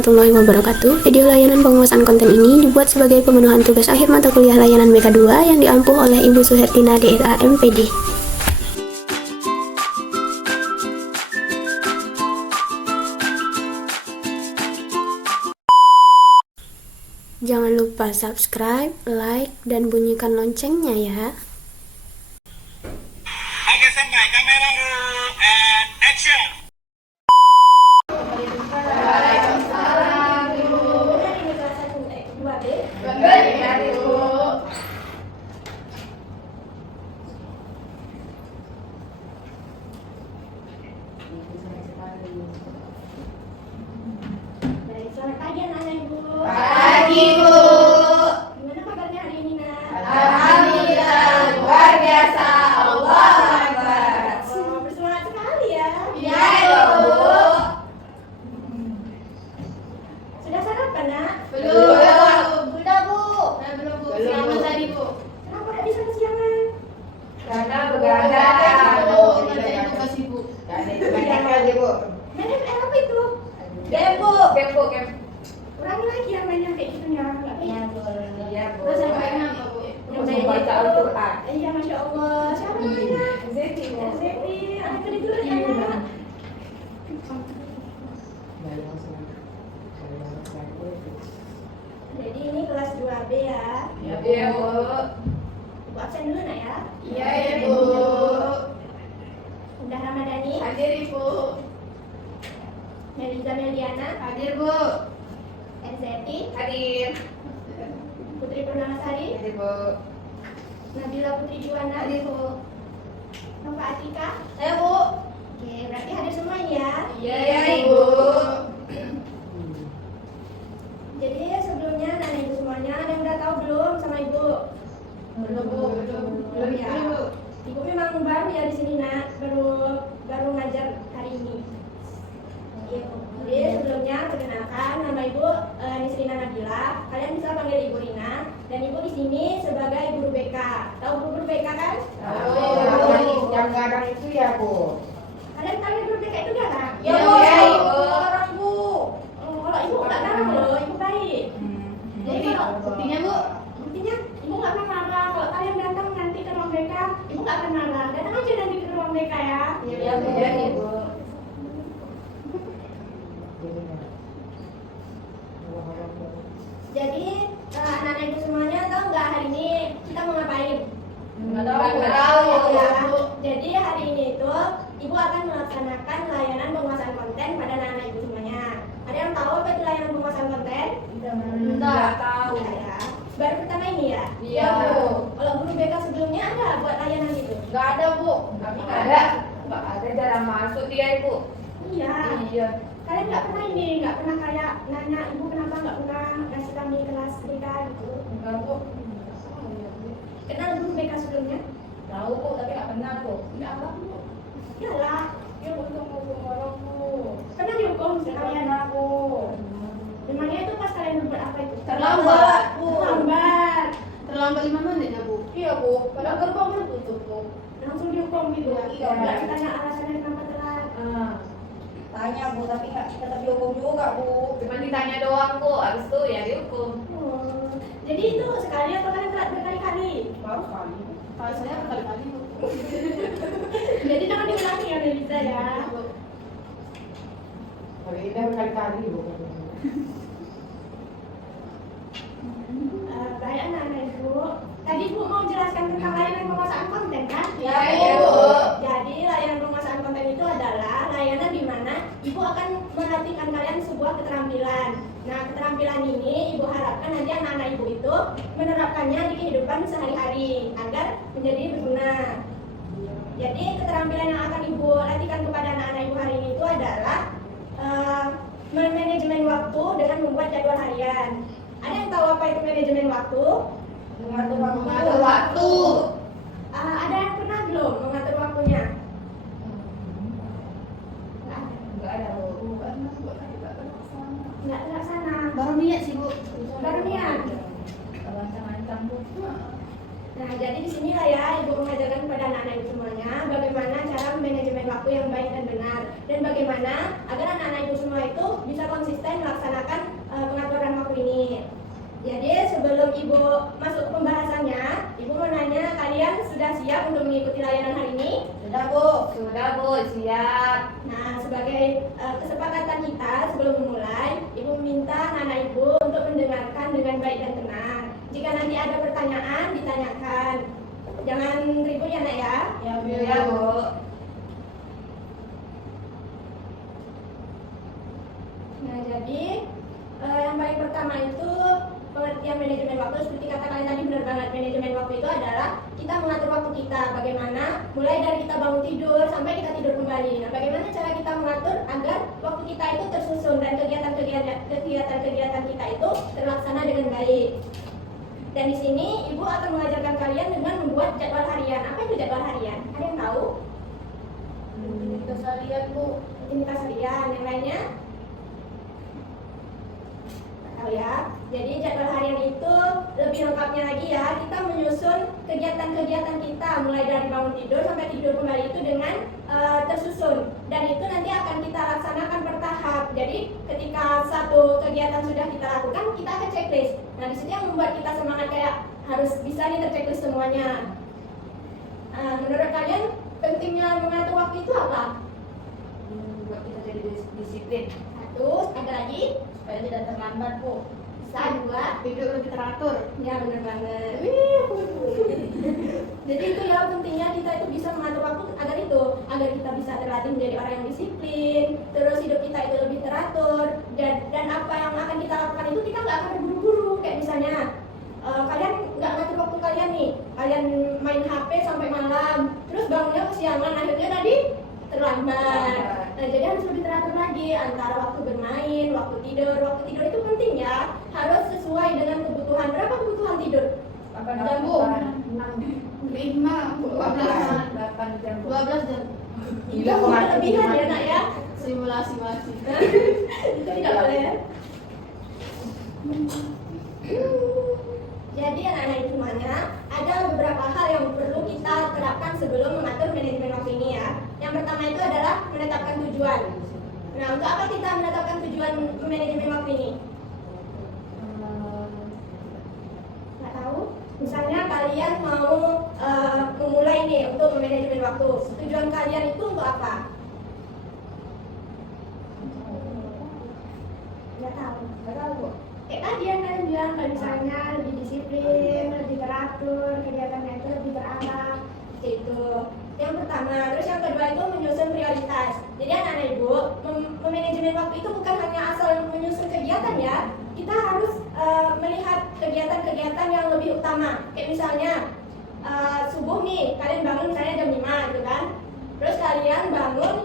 warahmatullahi wabarakatuh. Video layanan penguasaan konten ini dibuat sebagai pemenuhan tugas akhir mata kuliah layanan BK2 yang diampuh oleh Ibu Suhertina DRA MPD. Jangan lupa subscribe, like, dan bunyikan loncengnya ya. Oke, sampai kamera roll and action. Selamat pagi anak-anak Ibu. Pagi, Bu. Gimana kabarnya hari ini, Nak? Alhamdulillah, luar biasa. Allahu Akbar. Oh, bersemangat sekali ya. Iya, Bu. Sudah sarapan, Nak? Belum. Sudah, Bu. Belum, Bu. Belum, Selamat Bu. tadi, Bu. Kenapa nggak bisa kesiangan? Karena begadang, Bu. Ngerjain tugas Ibu. Main ML apa itu? Kepo. Ulangi lagi yang main yang kayak gitunya. Nggak bisa. Iya, Bu. Terus yang Main main apa, Bu? yang Mau main baca itu. Al-Quran. Iya, Masya Allah. Siapa namanya? Zeti, Bu. Zeti. Anak kedua dulu ya, Nak. Jadi ini kelas 2B ya. Iya, Bu. Ibu absen dulu, Nak ya. Iya, Bu. Udah Ramadhani. Hadir, Ibu. Meliza Meliana. Hadir, Bu. Enzeti. Hadir. Putri Purnamasari. Hadir, Bu. Nabila Putri Juwana. Hadir, Bu. Nova Atika. Saya, Bu. Oke, berarti hadir semua ini ya. Iya, Ibu. Jadi sebelumnya nanya ibu semuanya, ada yang udah tahu belum sama ibu? Belum, Bu. Belum ya. Ibu memang baru ya di sini, Nak. Baru ngajar hari ini. Iya, Bu. Jadi sebelumnya perkenalkan nama ibu Nisrina Nabila. Kalian bisa panggil ibu Rina. Dan ibu di sini sebagai guru BK. Tahu guru BK kan? Yang gadang itu ya, Bu. Kalian guru BK itu garang? Iya, Bu. Orang Bu. Oh, kalau ibu nggak garang loh, ibu baik. Jadi kalau Buktinya, Bu. buktinya ibu nggak akan marah. Kalau kalian datang nanti ke ruang BK, ibu nggak akan marah. Datang aja nanti ke ruang BK ya. Iya, Bu. Iya, Bu. Jadi anak-anak ibu semuanya tahu nggak hari ini kita mau ngapain? Nggak tahu, Ya. Bu. Jadi hari ini itu ibu akan melaksanakan layanan penguasaan konten pada anak-anak ibu semuanya. Ada yang tahu apa itu layanan penguasaan konten? Nggak tahu. Nggak ya. Baru pertama ini ya? Iya, Bu. Kalau guru BK sebelumnya ada buat layanan itu? Nggak ada, Bu. Kami nggak ada. Nggak ada, jarang masuk dia, Ibu. Iya. Iya. Kalian nggak pernah ini, nggak pernah kayak nanya ibu kenapa nggak pernah ngasih kami kelas BK gitu? Enggak, Bu. Kenal guru BK sebelumnya? Tahu, Bu, tapi nggak pernah, Bu. Nggak apa Bu? Iyalah, dia untuk ngomong orang Bu. Pernah dihukum sekalian aku. Memangnya itu pas kalian berbuat apa itu? Terlambat, Bu. Terlambat. Terlambat 5 menit ya, Bu? Iya, Bu. Padahal gerbangnya tutup, Bu. Langsung dihukum gitu. Iya. Nggak ditanya alasannya kenapa telat. Tanya, Bu, tapi nggak tetap dihukum juga, Bu. Cuma ditanya doang, Bu. Habis itu ya dihukum. Oh. Jadi itu sekali atau kalian telat berkali-kali? Baru kali. Kalau saya berkali-kali, Bu. Jadi jangan diulangi ya Melisa ya. Kalau ini berkali-kali, Bu. Baik anak-anak ibu. Tadi ibu mau jelaskan tentang layanan penguasaan konten kan? Ya, iya, Bu. Jadi layanan penguasaan konten itu adalah layanan di mana ibu akan melatihkan kalian sebuah keterampilan. Nah, keterampilan ini ibu harapkan nanti anak-anak ibu itu menerapkannya di kehidupan sehari-hari agar menjadi berguna. Jadi keterampilan yang akan ibu latihkan kepada anak-anak ibu hari ini itu adalah manajemen waktu dengan membuat jadwal harian. Ada yang tahu apa itu manajemen waktu? Mengatur waktu. Ada yang pernah belum mengatur waktunya? Nggak ada, Bu. Nggak terlaksana. Baru niat sih, Bu. Baru niat. Kalau ancang-ancang, Bu. Nah, jadi di sinilah ya Ibu mengajarkan kepada anak-anak Ibu semuanya bagaimana cara manajemen waktu yang baik dan benar, dan bagaimana agar anak-anak Ibu semua itu bisa konsisten melaksanakan pengaturan waktu ini. Jadi sebelum Ibu masuk ke pembahasannya, Ibu mau nanya, kalian sudah siap untuk mengikuti layanan hari ini? Sudah Bu, siap. Nah, sebagai kesepakatan kita sebelum memulai, Ibu minta anak-anak Ibu untuk mendengarkan dengan baik dan tenang. Jika nanti ada pertanyaan, ditanyakan. Jangan ribut ya nak ya. Ya Bu. Nah, jadi yang paling pertama itu pengertian manajemen waktu. Seperti kata kalian tadi, benar banget, manajemen waktu itu adalah kita mengatur waktu kita. Bagaimana mulai dari kita bangun tidur sampai kita tidur kembali. Nah, bagaimana cara kita mengatur agar waktu kita itu tersusun dan kegiatan-kegiatan kita itu terlaksana dengan baik. Dan di sini Ibu akan mengajarkan kalian dengan membuat jadwal harian. Apa itu jadwal harian? Ada yang tahu? Rutinitas harian Bu. Rutinitas harian. Yang lainnya? Tahu ya. Jadi jadwal harian itu lebih lengkapnya lagi ya. Kita menyusun kegiatan-kegiatan kita mulai dari bangun tidur sampai tidur kembali itu dengan tersusun. Dan itu nanti akan kita laksanakan bertahap. Jadi ketika satu kegiatan sudah kita lakukan, kita akan checklist. Nah, di situ yang membuat kita semangat kayak harus bisa nih terchecklist semuanya. Menurut kalian pentingnya mengatur waktu itu apa? Buat kita jadi disiplin. Satu, ada lagi? Supaya tidak terlambat Bu. Bisa, dua. Hidup lebih teratur. Ya, benar banget. Jadi itu ya pentingnya kita itu bisa mengatur waktu agar kita bisa terlatih menjadi orang yang disiplin, terus hidup kita itu lebih teratur, dan apa yang akan kita lakukan itu kita nggak akan terburu-buru. Kayak misalnya kalian nggak ngatur waktu kalian nih, kalian main HP sampai malam, terus bangunnya kesiangan, akhirnya tadi terlambat. Nah, jadi harus lebih teratur lagi antara waktu bermain, waktu tidur. Waktu tidur itu penting ya, harus sesuai dengan kebutuhan. Berapa kebutuhan tidur? 8 jam Bu. 8 jam. 12 jam. Itu kelebihan ya nak ya. Simulasi. Itu tidak boleh. Jadi anak-anak itu semuanya, ada beberapa hal yang perlu kita terapkan sebelum mengatur manajemen waktu ini ya. Yang pertama itu adalah menetapkan tujuan. Nah, untuk apa kita menetapkan tujuan manajemen waktu ini? Nggak tahu? Misalnya kalian mau memulai nih untuk manajemen waktu. Tujuan kalian itu untuk apa? Nggak tahu. Bu. Tadi yang kalian bilang kalau misalnya lebih disiplin, lebih teratur, kegiatannya itu lebih terarah, itu. Yang pertama, terus yang kedua itu menyusun prioritas. Jadi anak-anak Ibu, memanajemen waktu itu bukan hanya asal menyusun kegiatan ya. Kita harus melihat kegiatan-kegiatan yang lebih utama. Kayak misalnya subuh nih, kalian bangun misalnya jam 5 gitu kan. Terus kalian bangun,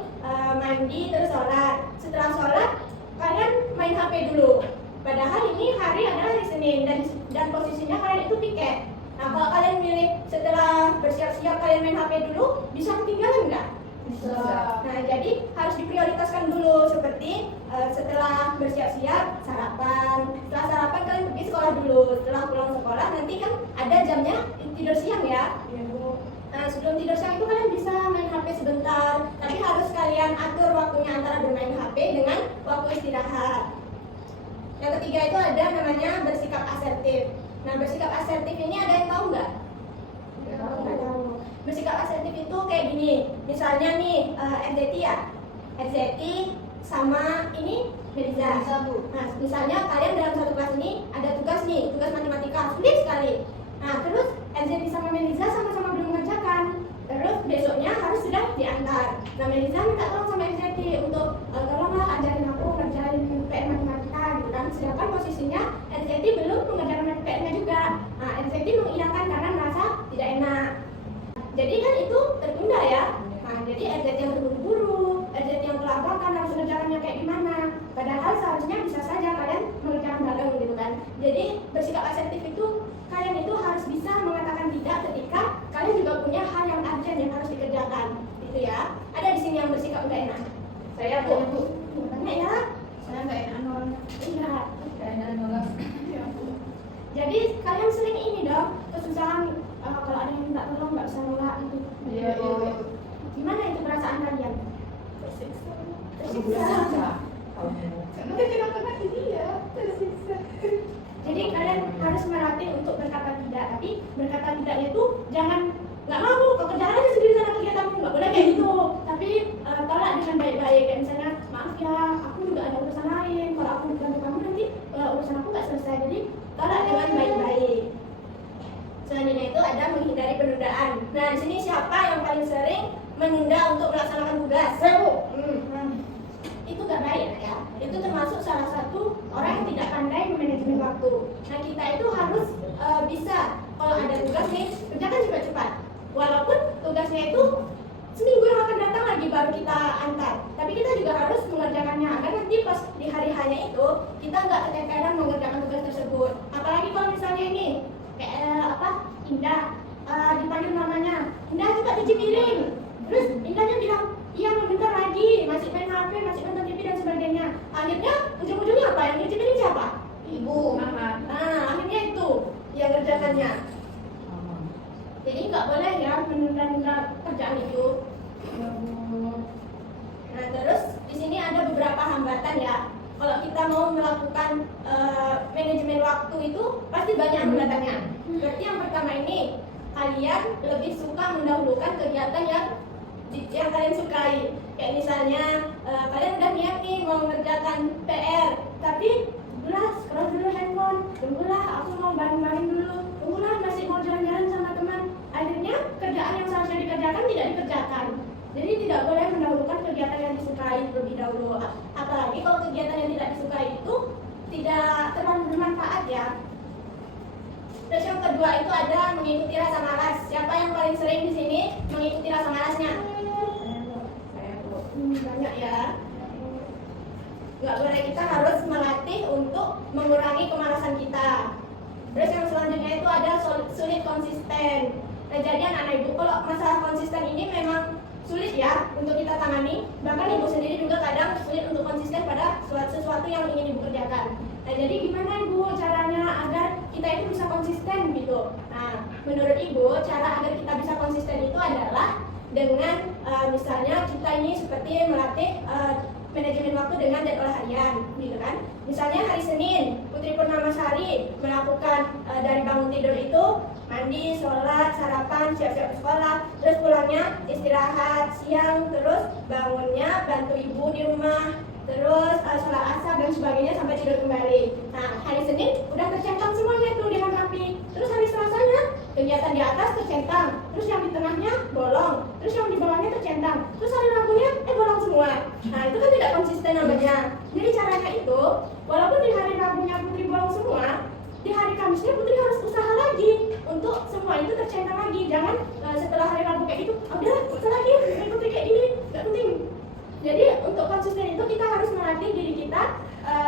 mandi, terus sholat. Setelah sholat, kalian main HP dulu. Padahal ini hari adalah hari Senin dan posisinya kalian itu piket. Nah, kalau kalian milih setelah bersiap-siap kalian main HP dulu, bisa ketinggalan nggak? Bisa. Nah, jadi harus diprioritaskan dulu, seperti setelah bersiap-siap sarapan. Setelah sarapan kalian pergi sekolah dulu. Setelah pulang sekolah nanti kan ada jamnya tidur siang ya. Iya Bu. Nah, sebelum tidur siang itu kalian bisa main HP sebentar, tapi harus kalian atur waktunya antara bermain HP dengan waktu istirahat. Yang ketiga itu ada namanya bersikap asertif. Nah, bersikap asertif ini ada yang tahu nggak? Nggak tahu. Bersikap asertif itu kayak gini. Misalnya nih, RZT ya. RZT sama ini Meliza. Nah, misalnya kalian dalam satu kelas ini ada tugas nih, tugas matematika, sulit sekali. Nah, terus RZT sama Meliza sama-sama belum mengerjakan. Terus besoknya harus sudah diantar. Nah, Meliza minta tolong sama RZT untuk tolonglah ajarin aku ngerjain PR matematika gitu kan. Sedangkan posisinya RZT belum mengerjakan PR-nya juga. Nah, RZT mengiyakan karena merasa tidak enak. Jadi kan itu tertunda ya. Nah, jadi RZT yang terburu-buru, RZT yang kelabakan harus mengerjakannya kayak gimana. Padahal seharusnya bisa saja kalian mengerjakan bareng gitu kan. Jadi bersikap asertif itu kalian itu harus bisa mengatakan tidak ketika kalian juga punya hal yang urgent yang harus dikerjakan. Gitu ya. Ada di sini yang bersikap nggak enak? Saya Bu. Banyak ya. Saya nggak enak nol. Iya. Saya nol. Jadi kalian sering ini dong kesusahan kalau Tersiksa. Karena kenapa dia tersiksa. Jadi kalian harus melatih untuk berkata tidak, tapi berkata tidaknya itu jangan nggak mau, kau kerjakan aja sendiri sana kegiatanmu, nggak boleh kayak gitu. Tapi tolak dengan baik-baik, kayak misalnya maaf ya, aku juga ada urusan lain. Kalau aku bantu kamu nanti urusan aku nggak selesai. Jadi tolak dengan baik-baik. Selanjutnya itu ada menghindari penundaan. Nah di sini siapa yang paling sering menunda untuk melaksanakan tugas? Itu gak baik ya. Itu termasuk salah satu orang yang tidak pandai memanajemen waktu. Nah kita itu harus bisa, kalau ada tugas nih, kerjakan cepat-cepat. Walaupun tugasnya itu seminggu yang akan datang lagi baru kita antar, tapi kita juga harus mengerjakannya agar nanti pas di hari hanya itu kita nggak keteteran mengerjakan tugas tersebut. Apalagi kalau misalnya ini kayak Indah, dipanggil namanya, Indah coba cuci piring. Terus Indahnya bilang, iya bentar lagi, masih main HP, masih nonton TV dan sebagainya. Akhirnya ujung-ujungnya apa? Yang cuci piring siapa? Ibu, mama. Nah akhirnya itu yang kerjakannya. Jadi nggak boleh ya menunda-nunda kerjaan itu. Nah terus di sini ada beberapa hambatan ya. Kalau kita mau melakukan manajemen waktu itu pasti banyak hambatannya. Berarti yang pertama ini kalian lebih suka mendahulukan kegiatan yang kalian sukai. Kayak misalnya kalian udah niat nih mau mengerjakan PR, tapi scroll dulu handphone, tunggulah aku mau main dulu, tunggulah masih mau jalan-jalan sama teman. Akhirnya kerjaan yang seharusnya dikerjakan tidak dikerjakan. Jadi tidak boleh mendahulukan kegiatan yang disukai terlebih dahulu. Apalagi kalau kegiatan yang tidak disukai itu tidak terlalu bermanfaat ya. Terus yang kedua itu ada mengikuti rasa malas. Siapa yang paling sering di sini mengikuti rasa malasnya? Banyak ya. Nggak boleh, kita harus melatih untuk mengurangi kemalasan kita. Terus yang selanjutnya itu ada sulit konsisten. Nah, jadi anak-anak ibu, kalau masalah konsisten ini memang sulit ya untuk kita tangani. Bahkan ibu sendiri juga kadang sulit untuk konsisten pada sesuatu yang ingin ibu kerjakan. Nah, jadi gimana ibu caranya agar kita itu bisa konsisten gitu? Nah, menurut ibu cara agar kita bisa konsisten itu adalah dengan misalnya kita ini seperti melatih manajemen waktu dengan jadwal harian, gitu kan? Misalnya hari Senin, Putri Purnamasari melakukan dari bangun tidur itu mandi, sholat, sarapan, siap-siap sekolah, terus pulangnya istirahat siang, terus bangunnya bantu ibu di rumah, terus sholat asar dan sebagainya sampai tidur kembali. Nah, hari Senin udah tercentang semuanya tuh dengan rapi. Terus hari Selasanya kegiatan di atas tercentang, terus yang di tengahnya bolong, terus yang di bawahnya tercentang, terus hari Rabunya bolong semua. Nah itu kan tidak konsisten namanya. Jadi caranya itu, walaupun di hari Rabunya Putri bolong semua, di hari Kamisnya Putri harus usaha lagi untuk semua itu tercentang lagi. Jangan setelah hari Rabu kayak gitu, udah usaha lagi, Putri kayak gini, nggak penting. Jadi untuk konsisten itu kita harus melatih diri kita,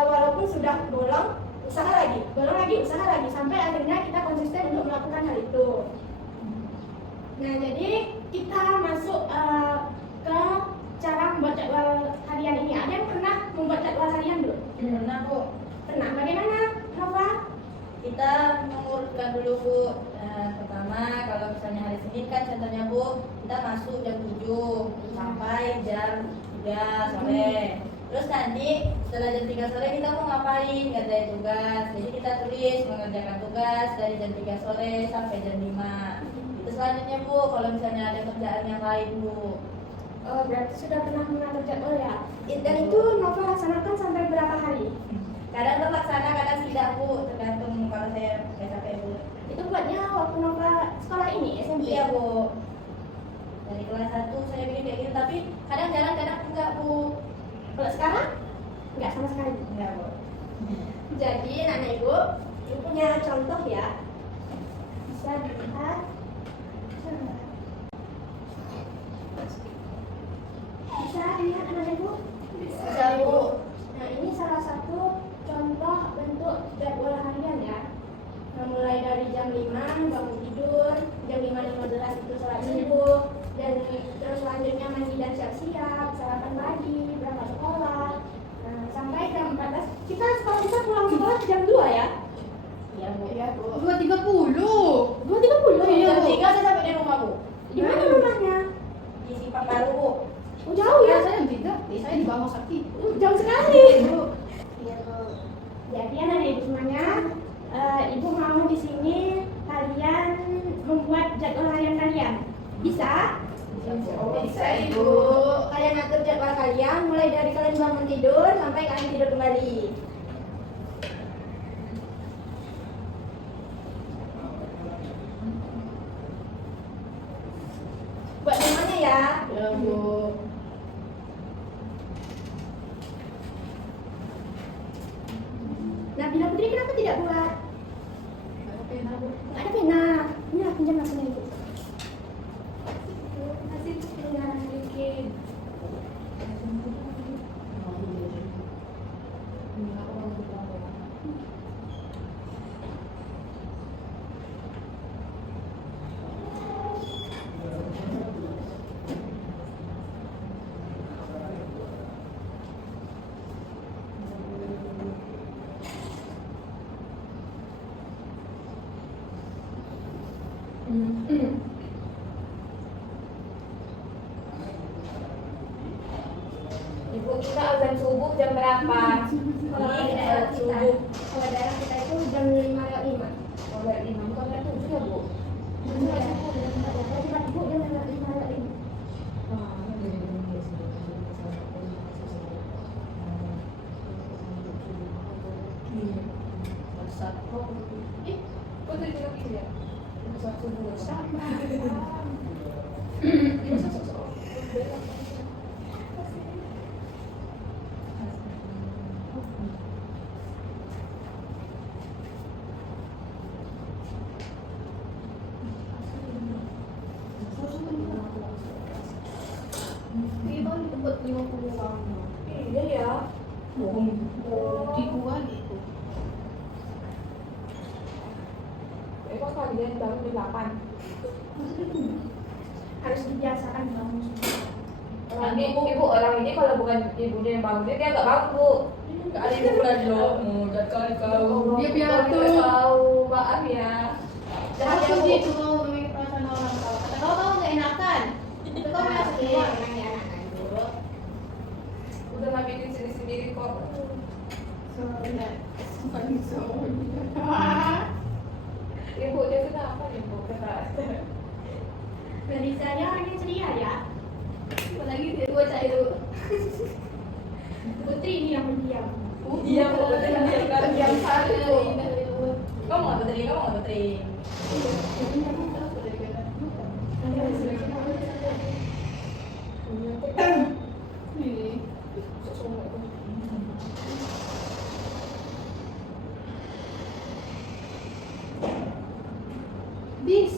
walaupun sudah bolong, usaha lagi, bolong lagi, usaha lagi, sampai akhirnya kita konsisten untuk melakukan hal itu. Nah jadi kita masuk ke cara membuat jadwal harian ini. Ada yang pernah membuat jadwal harian belum? Pernah Bu. Pernah. Bagaimana, Nova? Kita mengurutkan dulu Bu. Pertama kalau misalnya hari Senin kan contohnya Bu, kita masuk jam 7 sampai jam 3 sore. Terus nanti setelah jam 3 sore kita mau ngapain, ngerjain tugas. Jadi kita tulis mengerjakan tugas dari jam 3 sore sampai jam 5. Itu selanjutnya Bu, kalau misalnya ada kerjaan yang lain Bu. Oh, berarti sudah pernah mengatur jadwal ya? Dan itu Nova laksanakan sampai berapa hari? Kadang terlaksana, kadang tidak Bu, tergantung kalau saya capek Bu. Itu buatnya waktu Nova sekolah ini, SMP? Iya Bu. Dari kelas 1 saya bikin kayak gitu, tapi kadang jalan, kadang enggak Bu. Kalau sekarang? Enggak sama sekali? Enggak Bu. Jadi anak ibu punya contoh ya. Bisa dilihat. Bisa dilihat anak ibu? Bisa Bu. Nah ini salah satu contoh bentuk jadwal harian ya. Nah, mulai dari jam 5 bangun tidur, jam 5.15 itu sholat subuh, dan terus selanjutnya mandi dan siap-siap, sarapan pagi, berangkat sekolah. Nah, sampai jam 14 kalau kita pulang sekolah jam 2 ya? Iya Bu. Iya Bu. 2.30. 2.30. Iya, Bisa ibu. Kalian atur jadwal kalian mulai dari kalian bangun tidur sampai kalian tidur kembali. Buat semuanya ya. Ya bu. Nabila Putri kenapa tidak buat? Ada pena bu. Nggak ada pena. Ini lah pinjam masnya ibu. Masih pena sedikit. Ibu kita azan subuh jam berapa? Kalau Ini daerah azan kita, subuh. kalau daerah kita itu jam 5:05. Oh, jam 5, bukan jam 7 ya bu? Ibu jam 5:05. Kok tadi bilang gitu ya? Satu bulan sama. Kita di tempat 50 sama. Iya ya. Di gua gitu. Kok kalian baru di 8? Harus dibiasakan bangun. Nanti ibu orang ini kalau bukan ibunya yang bangun dia nggak bangun bu. Nggak ada ibu bulan loh. Mudah kali kau. Dia piatu. Tahu maaf ya. Jangan Jangan tuh bu. gitu ngomongin perasaan orang tua. Kata kau nggak enakan. Itu kau merasa tua. Udah nggak bikin sendiri kok. Soalnya, Ibu dia kenapa ibu keras? Melisanya orangnya ceria ya. apalagi dia bocah itu. Putri ini yang pendiam. Iya bu, betul Yang satu. Kamu nggak beteri, kamu nggak beteri. Ini. Bis.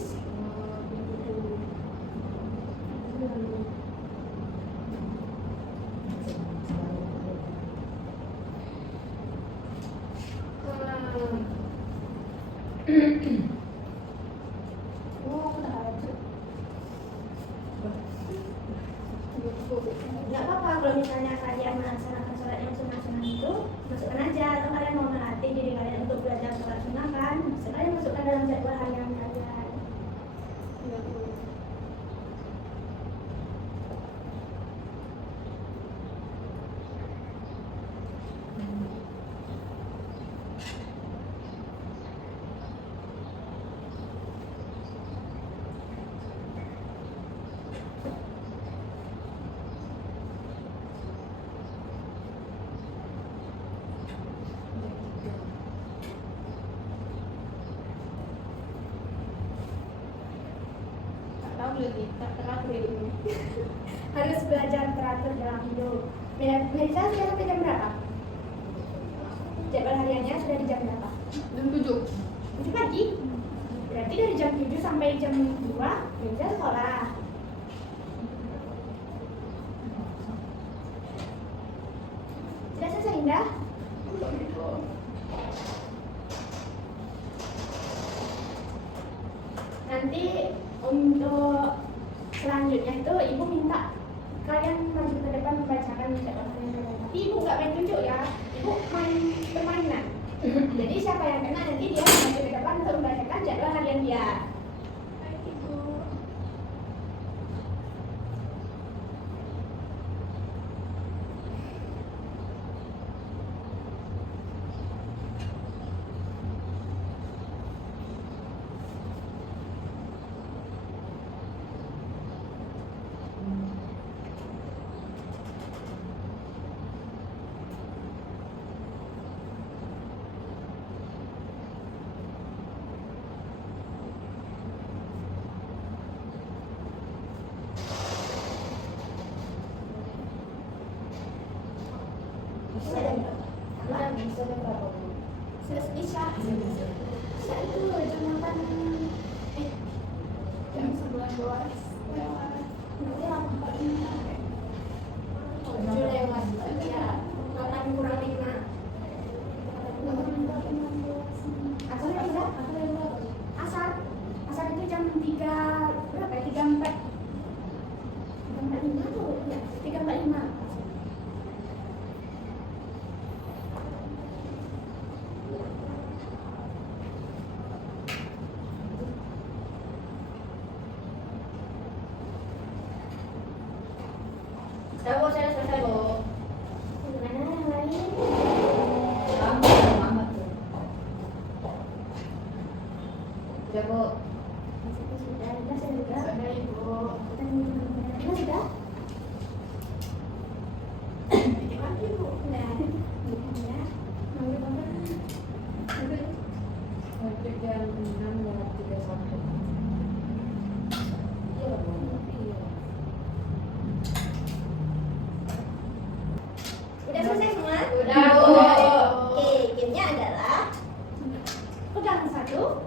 Nggak apa-apa kalau misalnya kalian melaksanakan sholat yang sunnah-sunnah itu, masukkan aja. Atau kalian mau melatih diri kalian untuk belajar sholat sunnah kan, sekalian masukkan dalam jadwal harian kalian. Tahu lebih tak teratur ini. Harus belajar teratur dalam hidup. Melisa sudah sampai jam berapa? Jadwal hariannya sudah di jam berapa? Jam 7. 7 pagi. Berarti dari jam 7 sampai jam 2 Melisa sekolah. Sudah selesai Indah? Nanti untuk selanjutnya itu ibu minta kalian maju ke depan membacakan jadwal harian kalian. Tapi ibu nggak main tunjuk ya, ibu main permainan. Jadi siapa yang kena nanti dia maju ke depan untuk membacakan jadwal harian dia. Bisa berapa Bu? Isya itu jam 8 Jam 11 lewat. nanti 8:45 7 lewat ya 8 kurang 5 asar itu jam 3 berapa ya 3:45 tuh ya 3:45 Saya selesai Bu. gimana yang lain Lama tuh. Udah Bu. sudah Sudah Ibu. sudah Bikin lagi Bu. nah ya mau apa Sampai jam 6:31. Iya Bu. udah selesai semua Udah Bu. oke gamenya adalah pegang satu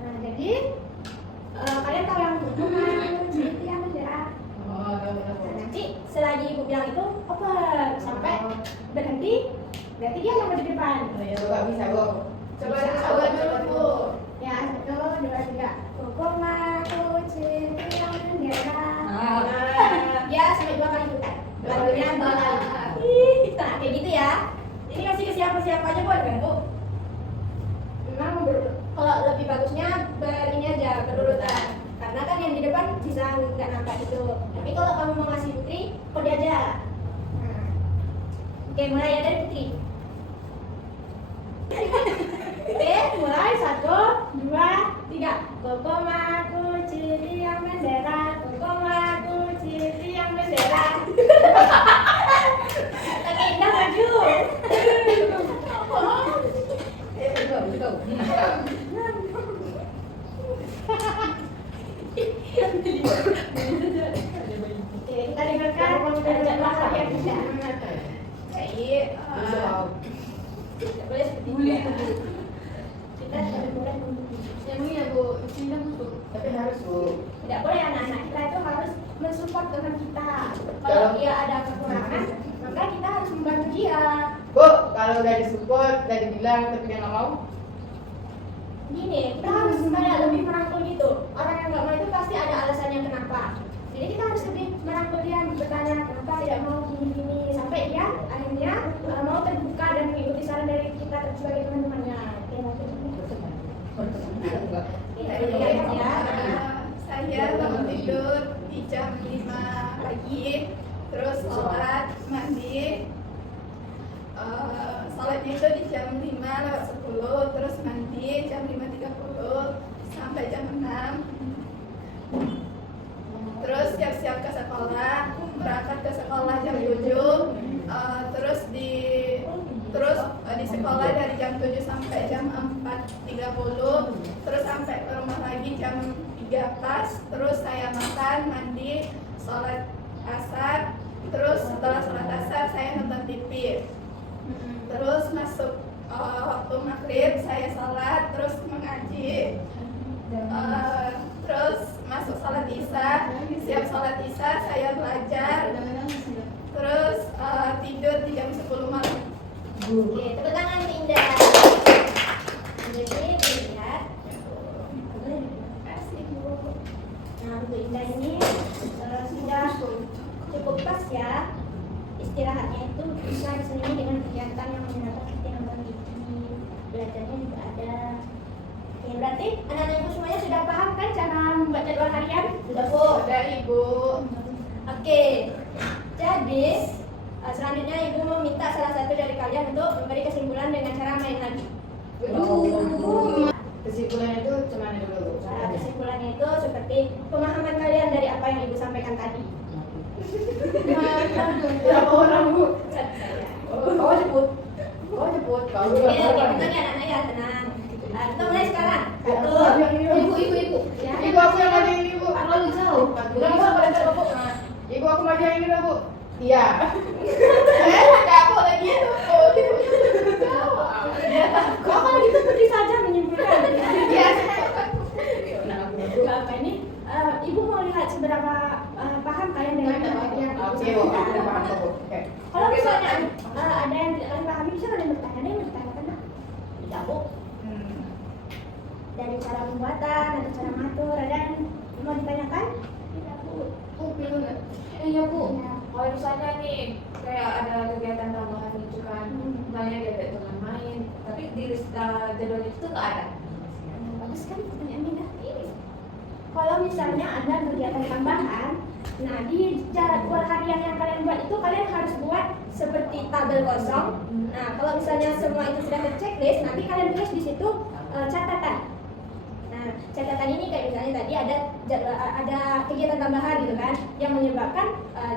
nah jadi kalian tahu yang itu yang bendera Oh, udah Bu. nah, nanti selagi ibu bilang itu open sampai berhenti berarti dia yang di depan Coba bisa Bu. Coba dulu Bu. ya 1, 2, 3 kokoma kucing yang bendera ya sampai 2 kali putar lagunya 2 kali nah kayak gitu ya ini kasih ke siapa-siapa aja buat kan Bu memang kalau lebih bagusnya ini aja berurutan karena kan yang di depan bisa nggak nampak itu tapi kalau kamu mau ngasih Putri kode aja nah. Oke mulai ya dari Putri oke mulai 1, 2, 3 kokomaku ciri yang bendera kokomaku ciri yang bendera lagi indah maju Oke, kita dengarkan jadwal harian kita. Baik, tidak boleh seperti itu. Kita tidak boleh Emangnya Bu, sini masuk. Tapi harus Bu. tidak boleh anak-anak kita itu harus mensupport teman kita. Kalau dia ada kekurangan, maka kita harus membantu dia. Bu, kalau udah disupport, udah dibilang tapi dia nggak mau. Gini, kita harus kayak lebih merangkul gitu. Orang yang nggak mau itu pasti ada alasannya kenapa. Jadi kita harus lebih merangkul dia, bertanya kenapa tidak mau gini-gini sampai dia akhirnya mau terbuka dan mengikuti saran dari kita sebagai teman-temannya. Oke, ya. Saya bangun tidur di jam 5 pagi, terus sholat, mandi. Sholatnya itu di jam 5:10, terus mandi jam 5:30 sampai jam 6. Terus siap-siap ke sekolah, berangkat ke sekolah jam 7. Terus di sekolah dari jam 7 sampai jam 4:30. Terus sampai ke rumah lagi jam 3 pas. Terus saya makan, mandi, sholat asar. Terus setelah sholat asar saya nonton TV. Terus masuk waktu maghrib saya sholat, terus mengaji. Terus masuk sholat isya, siap sholat isya saya belajar. Terus tidur di jam 10 malam. Oke, tepuk tangan untuk Indah. Jadi lihat. Kasih Bu. Nah, untuk Indah ini sudah cukup pas ya. Istirahatnya itu bisa diselingi dengan kegiatan yang menyenangkan seperti nonton TV, belajarnya juga ada. Oke, berarti anak-anak ibu semuanya sudah paham kan cara membuat jadwal harian? Sudah Bu. Udah Ibu. Oke, jadi selanjutnya ibu meminta salah satu dari kalian untuk memberi kesimpulan dengan cara main lagi. Kesimpulannya itu cuman dulu. Kesimpulannya itu seperti pemahaman kalian dari apa yang ibu sampaikan tadi. Berapa orang Bu? Saya. Kau jemput. Kau Oke, tenang ya anak-anak ya, tenang. Nah, kita mulai sekarang. Satu. Ibu. Ya. Ibu aku yang maju ini Bu. Kalau jauh. Ibu aku maju yang ini Bu. Iya. Nggak boleh gitu. Jawab. Kok kalau gitu Putri saja menyimpulkan. Iya. Apa ini? Ibu mau lihat seberapa paham kalian dengan pengertian Oke, itu. oke. Kalau misalnya ada yang tidak kalian pahami, bisa kalian bertanya. Ada yang mau ditanyakan nggak? Tidak, Bu. Dari cara pembuatan atau cara mengatur, ada yang mau ditanyakan? Tidak, Bu. Iya Bu, kalau misalnya nih kayak ada kegiatan tambahan gitu kan, banyak diajak teman main, tapi di jadwal itu nggak ada. Bagus sekali pertanyaannya. Nah, kalau misalnya ada kegiatan tambahan, nah di jadwal harian yang kalian buat itu kalian harus buat seperti tabel kosong. Nah, kalau misalnya semua itu sudah terchecklist, nanti kalian tulis di situ catatan. Nah, catatan ini kayak misalnya tadi ada kegiatan tambahan gitu kan, yang menyebabkan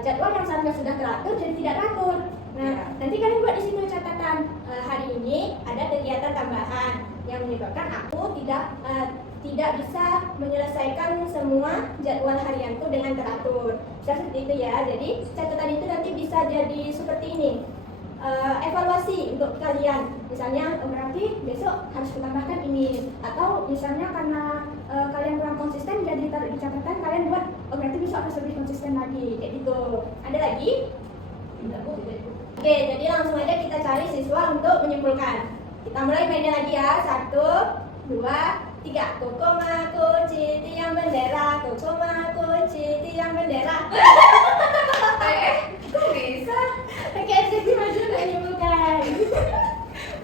jadwal yang seharusnya sudah teratur jadi tidak teratur. Nah, nanti kalian buat di situ catatan hari ini ada kegiatan tambahan yang menyebabkan aku tidak bisa menyelesaikan semua jadwal harianku dengan teratur. Seperti itu ya. Jadi catatan itu nanti bisa jadi seperti ini. Evaluasi untuk kalian, misalnya berarti besok harus ditambahkan ini, atau misalnya karena kalian kurang konsisten jadi ditaruh di catatan, kalian buat berarti besok harus lebih konsisten lagi, kayak gitu. Ada lagi? Oke, jadi langsung aja kita cari siswa untuk menyimpulkan. Kita mulai mainnya lagi ya. 1, 2, 3. Koko kunci tiang bendera, koko kunci tiang bendera. Kok bisa? Oke, jadi maju dan menyimpulkan.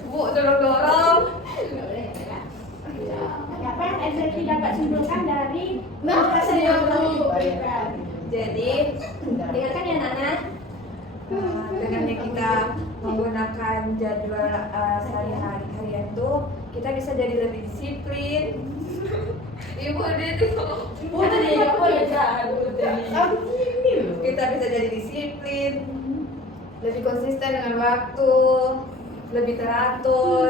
Bu, dorong-dorong. Nggak boleh, enggak. Apa yang Ezeki dapat simpulkan dari Nah, yang telah Bu. diberikan? Jadi Dengarkan ya Nana. dengan yang kita menggunakan jadwal sehari-hari harian tuh kita bisa jadi lebih disiplin. Ibu udah tuh. Putri, apa ya Kak? Kita bisa jadi disiplin, lebih konsisten dengan waktu, lebih teratur.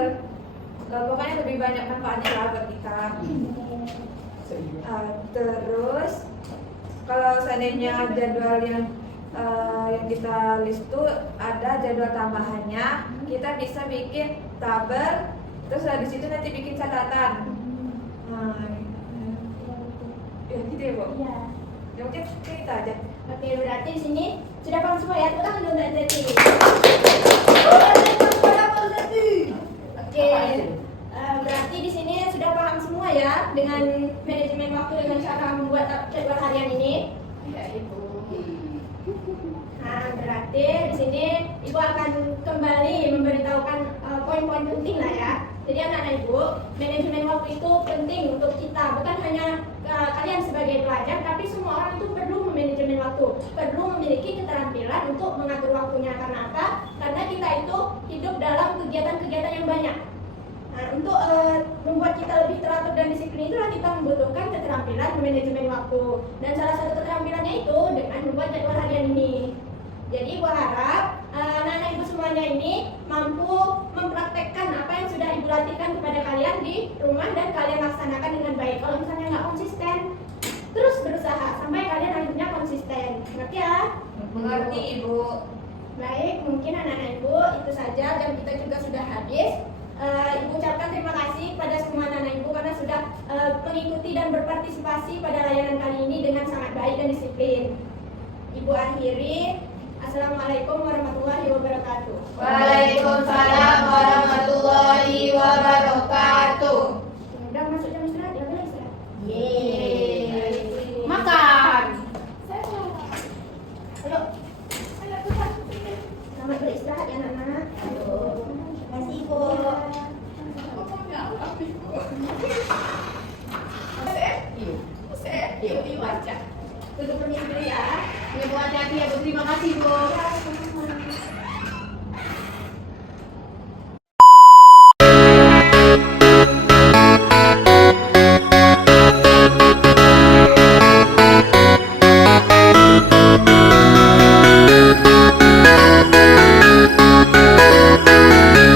Pokoknya lebih banyak manfaatnya lah buat kita. Terus kalau seandainya jadwal yang kita list tuh ada jadwal tambahannya, kita bisa bikin tabel, terus habis itu nanti bikin catatan. Ya gitu ya Bu. Iya. Ya mungkin cerita aja. Oke, berarti di sini sudah paham semua ya? Tepuk tangan dulu Mbak Zeti. Oke, berarti di sini sudah paham semua ya dengan manajemen waktu, dengan cara membuat jadwal harian ini. Iya, Ibu. Nah, berarti di sini Ibu akan kembali memberitahukan poin-poin penting lah ya. Jadi anak-anak Ibu, manajemen waktu itu penting untuk kita, bukan hanya kalian sebagai pelajar, tapi semua orang itu perlu memanajemen waktu, perlu memiliki keterampilan untuk mengatur waktunya. Karena apa? Karena kita itu hidup dalam kegiatan-kegiatan yang banyak. Nah, untuk membuat kita lebih teratur dan disiplin itulah kita membutuhkan keterampilan manajemen waktu. Dan salah satu keterampilannya itu dengan membuat jadwal harian ini. Jadi Ibu harap anak-anak Ibu semuanya ini mampu mempraktekkan apa yang sudah Ibu latihkan kepada kalian di rumah dan kalian laksanakan dengan baik. Kalau misalnya nggak konsisten, terus berusaha sampai kalian akhirnya konsisten. Ngerti ya? Mengerti Ibu. Baik, mungkin anak-anak Ibu itu saja, dan kita juga sudah habis. Ibu ucapkan terima kasih kepada semua anak-anak Ibu karena sudah mengikuti dan berpartisipasi pada layanan kali ini dengan sangat baik dan disiplin. Ibu akhiri. Assalamualaikum warahmatullahi wabarakatuh. Waalaikumsalam warahmatullahi wabarakatuh. Udah masuk jam istirahat, ya boleh istirahat. Yeay. Makan. Ayo. Ayo cepat. Selamat beristirahat ya Nana. Ayo. Terima kasih Ibu. Ibu aja. Duduk permisi dulu ya. Ibu hati-hati ya, Bu. Terima kasih, Bu.